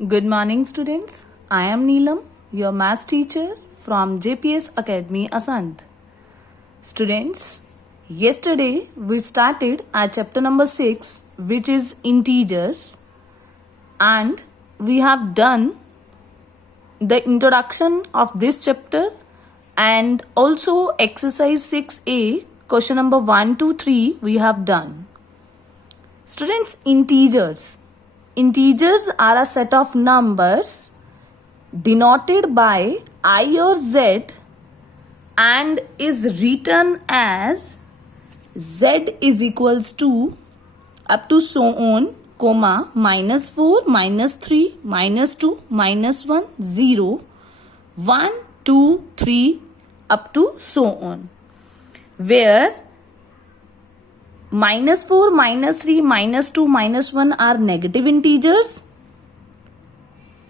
Good morning, students. I am Neelam, your maths teacher from JPS Academy, Asant. Students, yesterday we started our chapter number 6, which is integers, and we have done the introduction of this chapter and also exercise 6a, question number 1 to 3 we have done. Students, integers are a set of numbers denoted by I or Z and is written as Z is equals to up to so on, comma, -4, -3, -2, -1, 0, 1, 2, 3, up to so on, where -4, -3, -2, -1 are negative integers.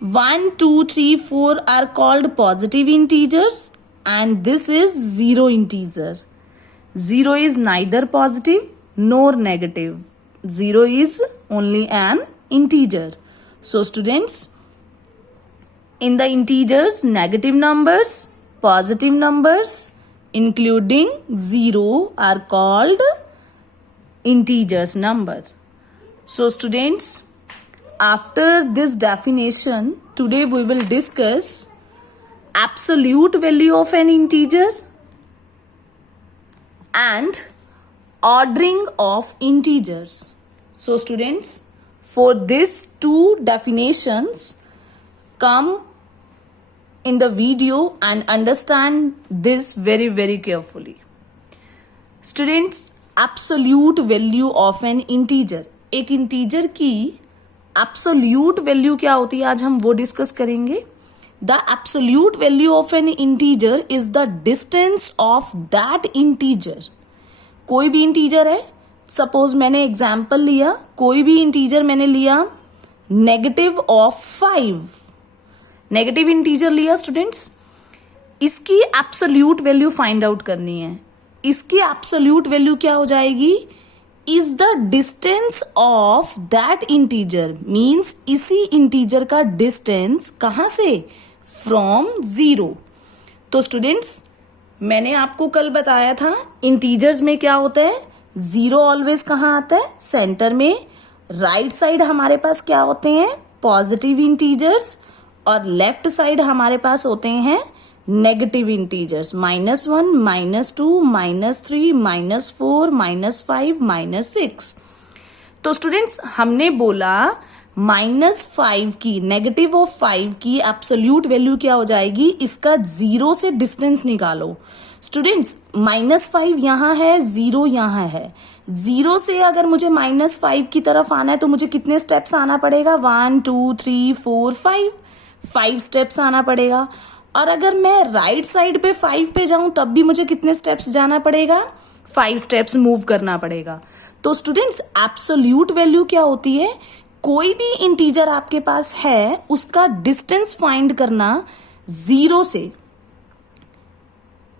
1, 2, 3, 4 are called positive integers, and this is 0 integer. 0 is neither positive nor negative. 0 is only an integer. So students, in the integers, negative numbers, positive numbers, including 0 are called integers number. So students, after this definition, today we will discuss absolute value of an integer and ordering of integers. So students, for these two definitions, come in the video and understand this very, very carefully. Students, absolute value of an integer, एक integer की absolute value क्या होती है, आज हम वो discuss करेंगे. The absolute value of an integer is the distance of that integer. कोई भी इंटीजर है, सपोज मैंने एग्जाम्पल लिया, कोई भी इंटीजर मैंने लिया नेगेटिव ऑफ 5, नेगेटिव इंटीजर लिया स्टूडेंट्स, इसकी एब्सोल्यूट वैल्यू फाइंड आउट करनी है. इसकी एब्सोल्यूट वैल्यू क्या हो जाएगी, is the distance of that integer, means इसी इंटीजर का डिस्टेंस कहां से, फ्रॉम 0. तो स्टूडेंट्स, मैंने आपको कल बताया था इंटीजर्स में क्या होता है, 0 ऑलवेज कहां आता है, सेंटर में. राइट साइड हमारे पास क्या होते हैं, पॉजिटिव इंटीजर्स, और लेफ्ट साइड हमारे पास होते हैं नेगेटिव इंटीजर्स, -1, -2, -3, -4, -5, -6. तो स्टूडेंट्स, हमने बोला -5 की, नेगेटिव ऑफ 5 की एब्सोल्यूट वैल्यू क्या हो जाएगी, इसका 0 से डिस्टेंस निकालो. स्टूडेंट्स, -5 यहाँ है, 0 यहाँ है. 0 से अगर मुझे -5 की तरफ आना है तो मुझे कितने स्टेप्स आना पड़ेगा, 1, 2, 3, 4, 5 स्टेप्स आना पड़ेगा. और अगर मैं राइट साइड पे 5 पे जाऊं तब भी मुझे कितने स्टेप्स जाना पड़ेगा, 5 स्टेप्स मूव करना पड़ेगा. तो स्टूडेंट्स, एब्सोल्यूट वैल्यू क्या होती है, कोई भी इंटीजर आपके पास है उसका डिस्टेंस फाइंड करना 0 से.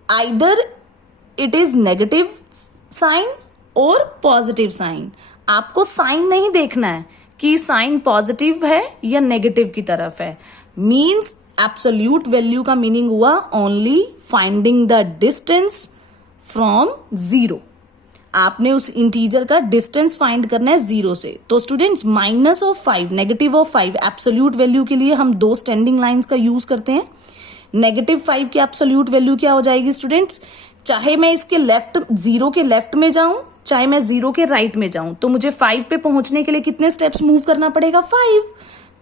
Either it is negative sign और पॉजिटिव साइन. आपको साइन नहीं देखना है कि साइन पॉजिटिव है या नेगेटिव की तरफ है. मीन्स एब्सोल्यूट वैल्यू का मीनिंग हुआ only finding the distance from 0. आपने उस इंटीजर का डिस्टेंस फाइंड करना है 0 से. तो students, minus of 5, negative of 5 absolute value के लिए हम 2 स्टैंडिंग लाइंस का यूज करते हैं. नेगेटिव 5 की एब्सोल्यूट वैल्यू क्या हो जाएगी स्टूडेंट्स, चाहे मैं इसके लेफ्ट 0 के लेफ्ट में जाऊं, चाहे मैं 0 के राइट में जाऊं, तो मुझे 5 पे पहुंचने के लिए कितने स्टेप्स मूव करना पड़ेगा, 5.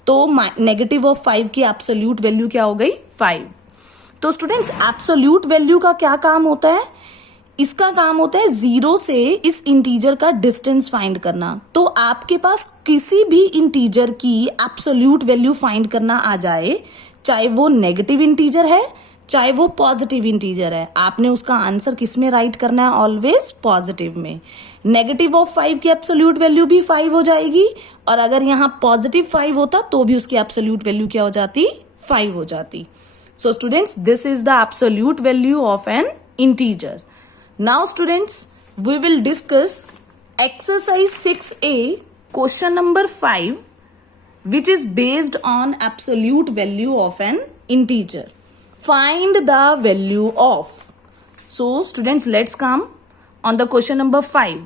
तो नेगेटिव ऑफ 5 की एब्सोल्यूट वैल्यू क्या हो गई, 5. तो स्टूडेंट्स, एब्सोल्यूट वैल्यू का क्या काम होता है, इसका काम होता है 0 से इस इंटीजर का डिस्टेंस फाइंड करना. तो आपके पास किसी भी इंटीजर की एब्सोल्यूट वैल्यू फाइंड करना आ जाए, चाहे वो नेगेटिव इंटीजर है चाहे वो पॉजिटिव इंटीजर है, आपने उसका आंसर किस में राइट करना है, ऑलवेज पॉजिटिव में. नेगेटिव ऑफ 5 की एब्सोल्यूट वैल्यू भी 5 हो जाएगी, और अगर यहाँ पॉजिटिव 5 होता तो भी उसकी एब्सोल्यूट वैल्यू क्या हो जाती, 5 हो जाती. So students, this is the absolute value of an integer. Now students, we will discuss exercise 6a question number 5, which is based on absolute value of an integer. Find the value of. So students, let's come on the question number 5.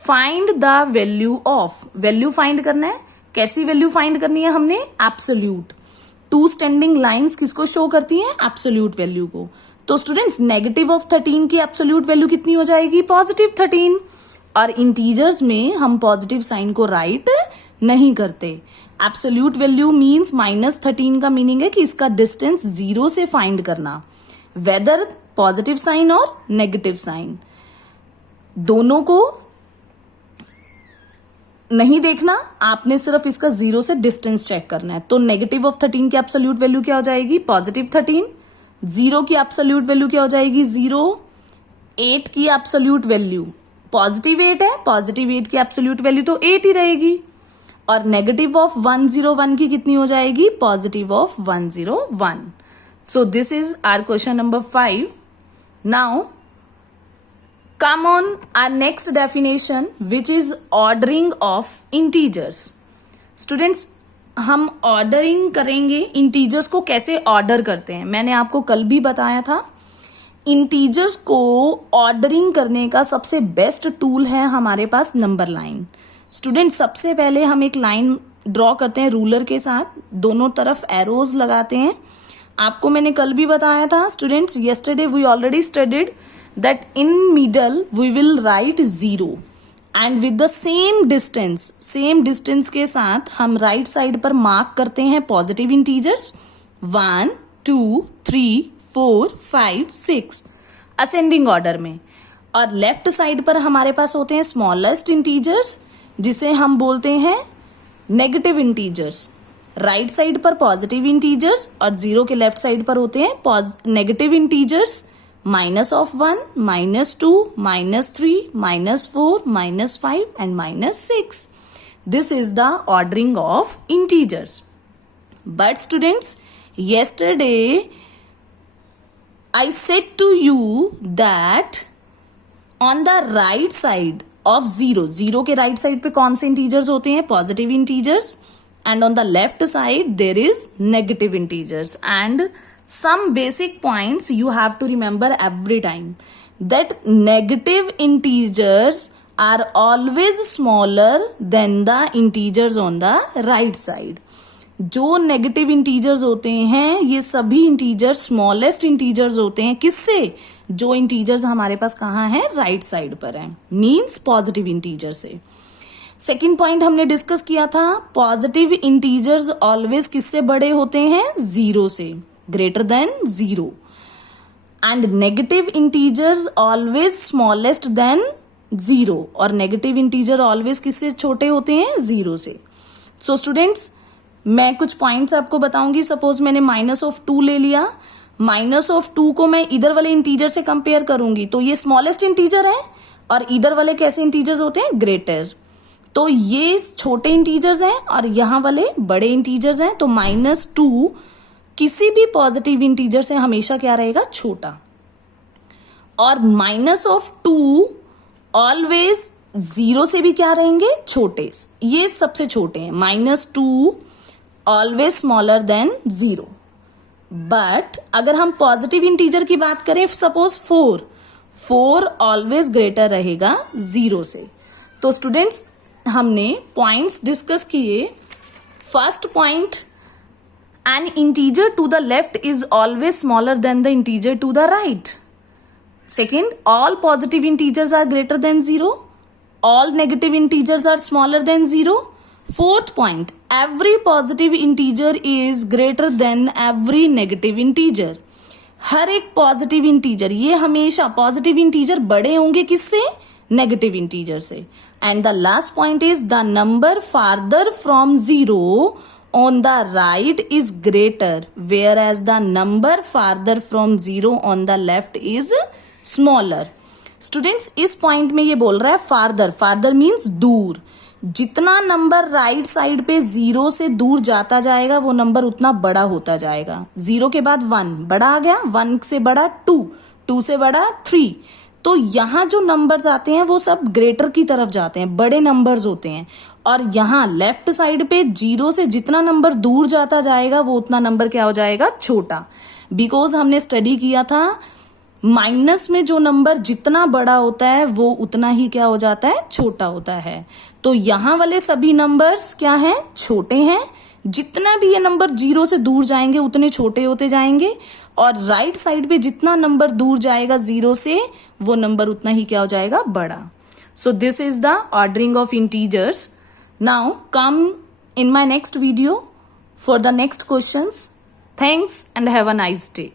Find the value of. Value find करना है. कैसी value find करनी है हमने? Absolute. To standing lines किसको show करती हैं? Absolute value को. तो स्टूडेंट्स, नेगेटिव ऑफ 13 की एब्सोल्यूट वैल्यू कितनी हो जाएगी? पॉजिटिव 13. और इंटीजर्स में हम पॉजिटिव साइन को राइट नहीं करते. एब्सोल्यूट वैल्यू मीन्स -13 का मीनिंग है कि इसका डिस्टेंस 0 से फाइंड करना, वेदर पॉजिटिव साइन और नेगेटिव साइन. दोनों को नहीं देखना, आपने सिर्फ इसका 0 से डिस्टेंस चेक करना है. तो नेगेटिव ऑफ 13 की एब्सोल्यूट वैल्यू क्या हो जाएगी? पॉजिटिव 13. 0 की एब्सोल्यूट वैल्यू क्या हो जाएगी? 0. 8 की एब्सोल्यूट वैल्यू पॉजिटिव 8 है. पॉजिटिव 8 की एब्सोल्यूट वैल्यू तो 8 ही रहेगी. और नेगेटिव ऑफ 101 की कितनी हो जाएगी? Positive of 101. So this is our question number 5. Now come on our next definition, which is ordering of integers. Students, हम ऑर्डरिंग करेंगे. इंटीजर्स को कैसे ऑर्डर करते हैं मैंने आपको कल भी बताया था. इंटीजर्स को ऑर्डरिंग करने का सबसे बेस्ट टूल है हमारे पास नंबर लाइन. स्टूडेंट, सबसे पहले हम एक लाइन ड्रॉ करते हैं रूलर के साथ, दोनों तरफ एरोज लगाते हैं. आपको मैंने कल भी बताया था students, yesterday we already studied that in middle we will write 0 and with the same distance के साथ हम राइट साइड पर मार्क करते हैं पॉजिटिव इंटीजर्स 1 2 3 4 5 6 असेंडिंग ऑर्डर में. और लेफ्ट साइड पर हमारे पास होते हैं स्मॉलेस्ट इंटीजर्स जिसे हम बोलते हैं नेगेटिव इंटीजर्स. राइट साइड पर पॉजिटिव इंटीजर्स और 0 के लेफ्ट साइड पर होते हैं negative integers. -1, -2, -3, -4, -5 and -6. This is the ordering of integers. But students, yesterday I said to you that on the right side of 0 के right side पे कौन से integers होते हैं? Positive integers. And on the left side there is negative integers. And some basic points you have to remember every time, that negative integers are always smaller than the integers on the right side. जो negative integers होते हैं ये सभी integers smallest integers होते हैं. किससे? जो integers हमारे पास कहाँ हैं? राइट साइड पर हैं, मीन्स पॉजिटिव इंटीजर से. सेकेंड पॉइंट हमने डिस्कस किया था, पॉजिटिव इंटीजर्स ऑलवेज किससे बड़े होते हैं? 0 से, greater than 0. And negative integers always smallest than 0. और negative integer always किससे छोटे होते हैं? 0 से. So students, मैं कुछ पॉइंट्स आपको बताऊंगी. सपोज मैंने -2 ले लिया. -2 को मैं इधर वाले इंटीजर से कंपेयर करूंगी तो ये स्मॉलेस्ट इंटीजर है और इधर वाले कैसे इंटीजर्स होते हैं? ग्रेटर. तो ये छोटे इंटीजर्स हैं और यहाँ वाले बड़े इंटीजर्स हैं. तो -2 किसी भी पॉजिटिव इंटीजर से हमेशा क्या रहेगा? छोटा. और -2 ऑलवेज 0 से भी क्या रहेंगे? छोटे. ये सबसे छोटे हैं. -2 ऑलवेज स्मॉलर देन 0. बट अगर हम पॉजिटिव इंटीजर की बात करें, सपोज 4 ऑलवेज ग्रेटर रहेगा 0 से. तो स्टूडेंट्स, हमने पॉइंट्स डिस्कस किए. First point, an integer to the left is always smaller than the integer to the right. Second, all positive integers are greater than 0. All negative integers are smaller than 0. Fourth point, every positive integer is greater than every negative integer. हर एक positive integer, ये हमेशा positive integer बड़े होंगे किससे? Negative integer से. And the last point is the number farther from 0 on the right is greater, whereas the number farther from 0 on the left is smaller. Students, इस point में ये बोल रहा है फार्दर. फार्दर मीन्स दूर. जितना number right side पे 0 से दूर जाता जाएगा वो नंबर उतना बड़ा होता जाएगा. 0 के बाद 1 बड़ा आ गया, 1 से बड़ा 2 से बड़ा 3. तो यहाँ जो नंबर्स आते हैं वो सब ग्रेटर की तरफ जाते हैं, बड़े नंबर्स होते हैं. और यहाँ लेफ्ट साइड पे जीरो से जितना नंबर दूर जाता जाएगा वो उतना नंबर क्या हो जाएगा, छोटा। बिकॉज हमने स्टडी किया था माइनस में जो नंबर जितना बड़ा होता है वो उतना ही क्या हो जाता है, छोटा होता है। तो यहाँ वाले सभी नंबर्स क्या हैं, छोटे हैं। जितना भी ये नंबर जीरो से दूर जाएंगे उतने छोटे होते जाएंगे, और राइट साइड पे जितना नंबर दूर जाएगा जीरो से वो नंबर उतना ही क्या हो जाएगा, बड़ा। सो this is the ordering of integers. Now come in my next video for the next questions. Thanks and have a nice day.